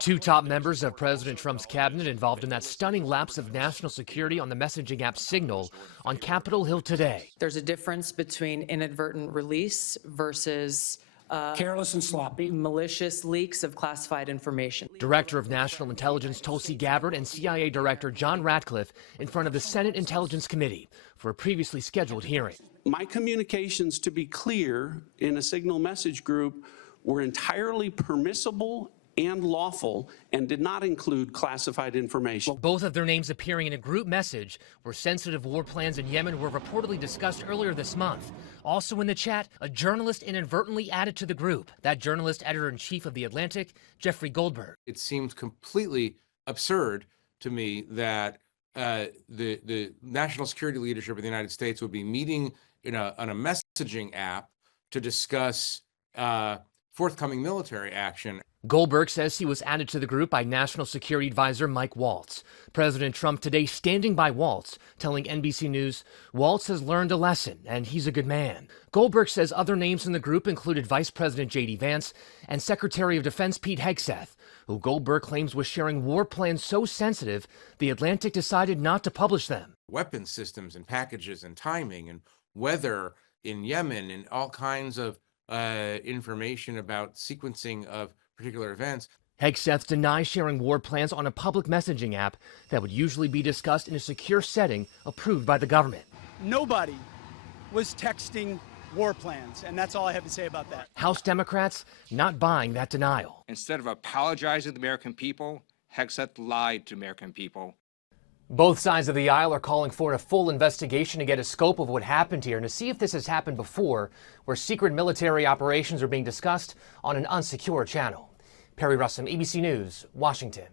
Two top members of President Trump's cabinet involved in that stunning lapse of national security on the messaging app Signal on Capitol Hill today. There's a difference between inadvertent release versus careless and sloppy, malicious leaks of classified information. Director of National Intelligence Tulsi Gabbard and CIA Director John Ratcliffe in front of the Senate Intelligence Committee for a previously scheduled hearing. My communications, to be clear, in a Signal message group were entirely permissible and lawful and did not include classified information. Both of their names appearing in a group message where sensitive war plans in Yemen were reportedly discussed earlier this month. Also in the chat, a journalist inadvertently added to the group. That journalist, editor-in-chief of The Atlantic, Jeffrey Goldberg. It seems completely absurd to me that the national security leadership of the United States would be meeting on a messaging app to discuss forthcoming military action. Goldberg says he was added to the group by National Security Advisor Mike Waltz. President Trump today standing by Waltz, telling NBC News Waltz has learned a lesson and he's a good man. Goldberg says other names in the group included Vice President J.D. Vance and Secretary of Defense Pete Hegseth, who Goldberg claims was sharing war plans so sensitive The Atlantic decided not to publish them. Weapon systems and packages and timing and weather in Yemen and all kinds of information about sequencing of particular events. Hegseth denies sharing war plans on a public messaging app that would usually be discussed in a secure setting approved by the government. Nobody was texting war plans, and that's all I have to say about that. House Democrats not buying that denial. Instead of apologizing to the American people, Hegseth lied to American people. Both sides of the aisle are calling for a full investigation to get a scope of what happened here and to see if this has happened before, where secret military operations are being discussed on an unsecure channel. Perry Russum, ABC News, Washington.